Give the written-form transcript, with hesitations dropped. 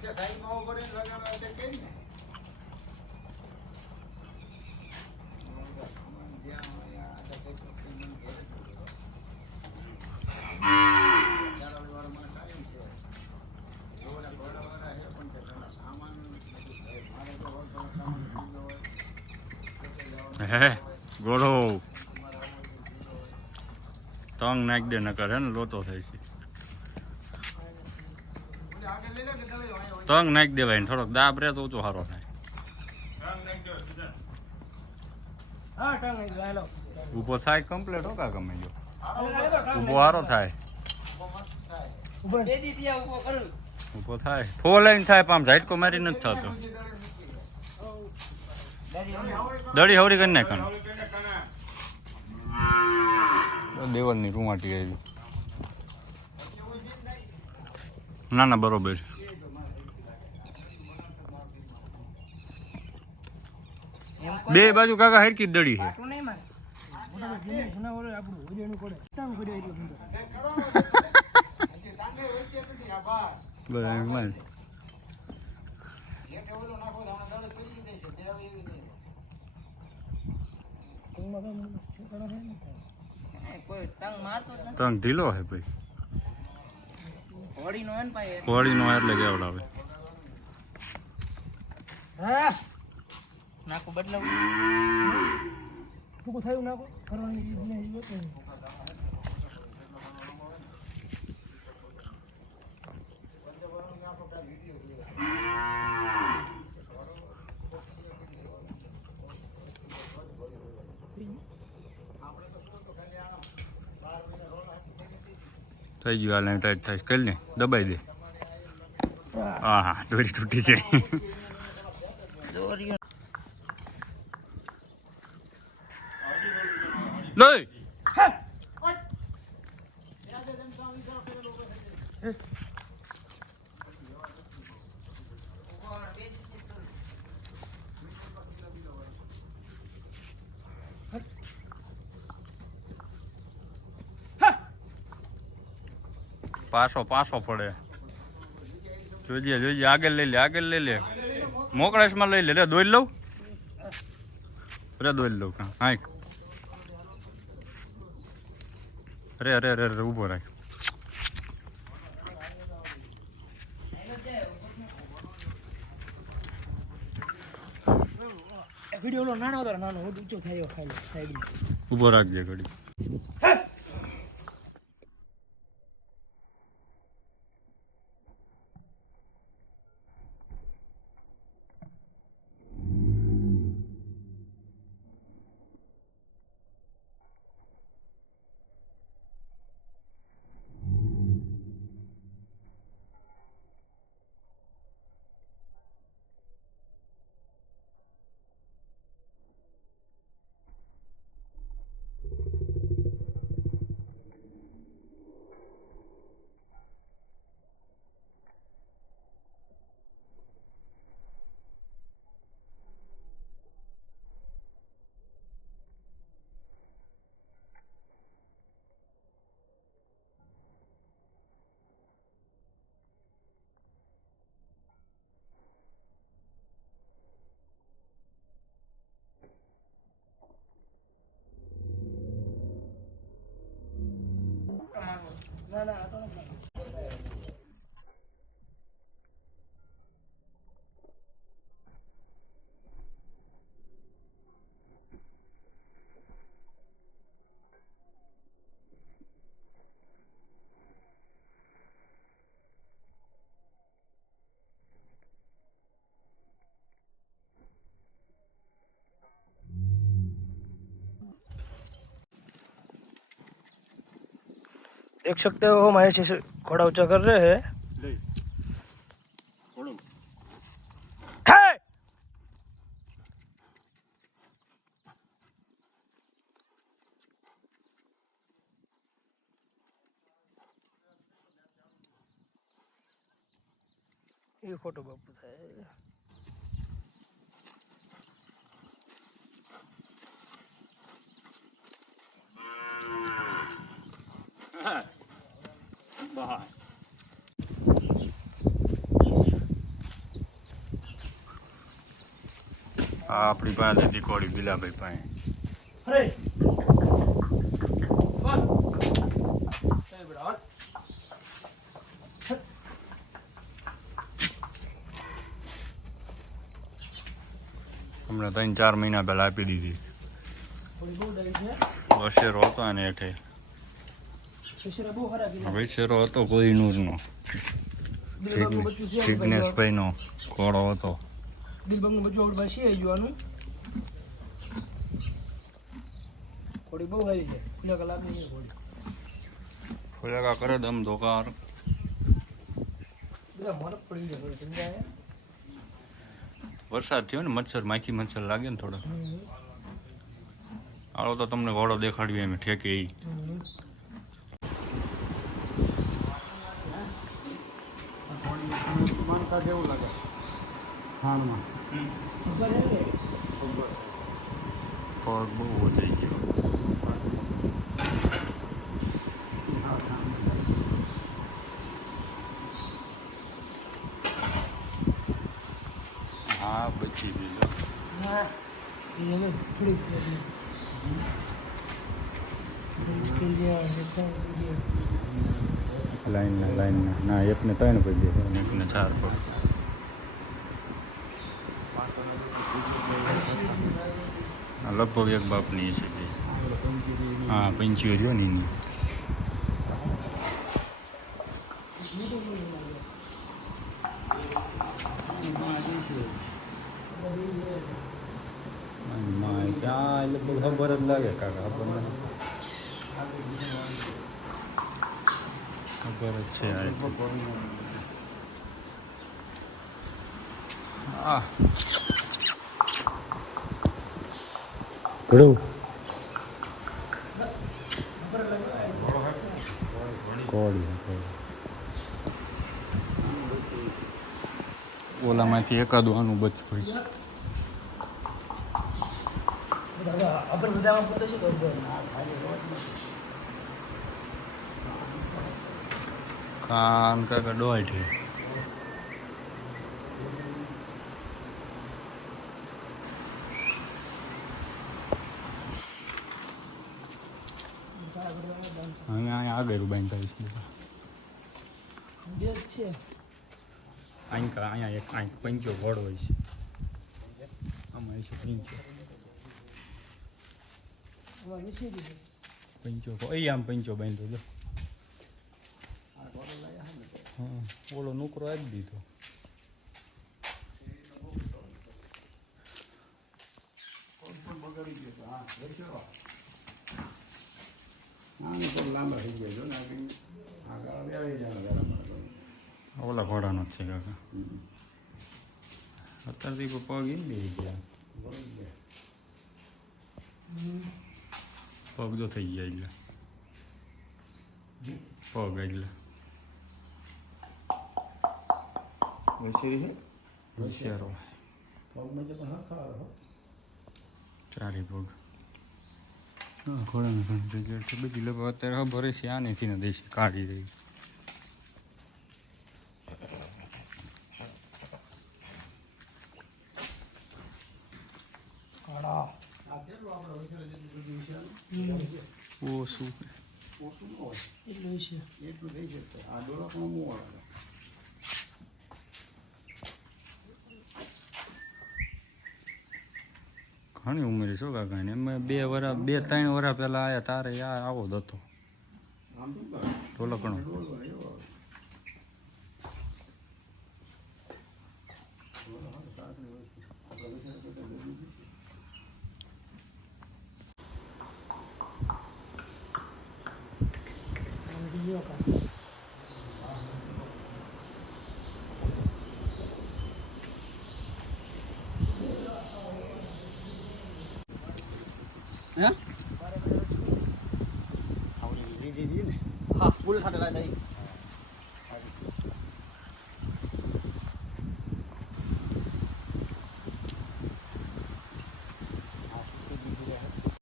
હે ગોળો તંગ નાખ દે નકર હે ને લોતો થાય છે. તંગ નાખ દેવાય થોડોક દાબ રે તો ઓછો સારો થાય. ઉભો થાય કમ્પ્લેટ હો કા ગમે જો ઉભો સારો થાય. ઉભો થાય ફોર લાઈન થાય પણ ઝાટકો મારી નથી થતો. દડી હવડી કરી નાખવાનું. દેવલની રૂમાટી આવી. ના ના બરોબર. બે બાજુ કાકા હરકી દડી છે. તંગ ઢીલો હે ભાઈ. કોળી નો એટલે કેવડાવે. નાખો બદલાવ ટૂંકો થયું નાખો કરવાની થઈ ગયું. હાલ ટાઈટ થાય કરી ને દબાઈ દે. હા હા દોરી તૂટી જાય. લઈ પાછો પડે. જોઈજે જોઈજે આગળ લઈ લે. મોકળાશમાં લઈ લે. રે દોઈ લઉં હા રે ઉભો રાખ. વિડિયો નાનો ઊંચો થાય ખાલી ઉભો રાખજે ઘડી. देख सकते हो हम ऐसे घोड़ा ऊंचा कर रहे हैं। ये फोटो बापू है। આ આપણી પાસે લીધી કોળી બિલાભાઈ પાસે. અરે બસ ચાલ બેટા હમણાં 3-4 મહિના પહેલા આપી દીધી. થોડી બહુ ડાઈ છે વશેરો હતો એને હેઠે. સુશીરા બહુ ખરાબ છે વશેરો હતો કોહિનૂરનો. દિલબાગનું બચ્ચું છે જિગ્નેશભાઈનો ઘોડો હતો. દિલબાગનું બચ્ચું આપણી પાસે છે જોવાનું થોડી બહુ સારી છે ફૂલા કલાકની છે થોડી ફુલેકા કરે દમ ધોકાર. બધા મરક પડી જાય થોડી સમજાય વરસાદ થયો ને માખી મચ્છર લાગે ને થોડો. હાલો તો તમને ઘોડો દેખાડવી એમ ઠેકે ઈ. કેવું લાગે ખાણમાં પગ બહુ વધી ગયો. હા બચી ગયો. હા એ થોડી મુશ્કેલ છે લાઈનના ના એકને 3 પગ એકને 4 પગ. લગભગ એક બાપની છે બે. હા પંચીઓ રહ્યો ને એની. ત્યાં લગભગ ખબર જ લાગે કાકા ખબર જ છે. આ ઘણું ઓલામાંથી એકાદું આનું બચવું હોય છે. આપણે બધામાં પોતે શું કરવું કાન કાકા ડોય છે. અહીંયા આગળ બાંધતા છે બે જ છે અહીંયા એક પંચો ઘોડો હોય છે. આમાં છે પંચો આમ પંચો બાંધો જો. હા ઓલો નોકરો આપી દીધો. લાંબા થઈ ગયા છો ને આગળ આવી જાય ઓલા ઘોડાનો જ છે કાકા. અત્યારથી પગ એમ બેસી ગયા. પગ જો થઈ ગયા એટલે પગ એટલે હોશિયારો ચારે પગ. હા ઘોડાને બધી લોકો અત્યારે ખબર છે આનેથી ને દેશી કાઢી રહી. ઓછું એટલું છે એટલું થઈ જશે આ ડોળો પણ મોડ ઘણી ઉંમર છે કાકા ને એમાં 2-3 વર્ષ પહેલા આવ્યા તારે આવો જ હતો ઢોલકણો. લીધી ને હા ફૂલ સાથે લાવી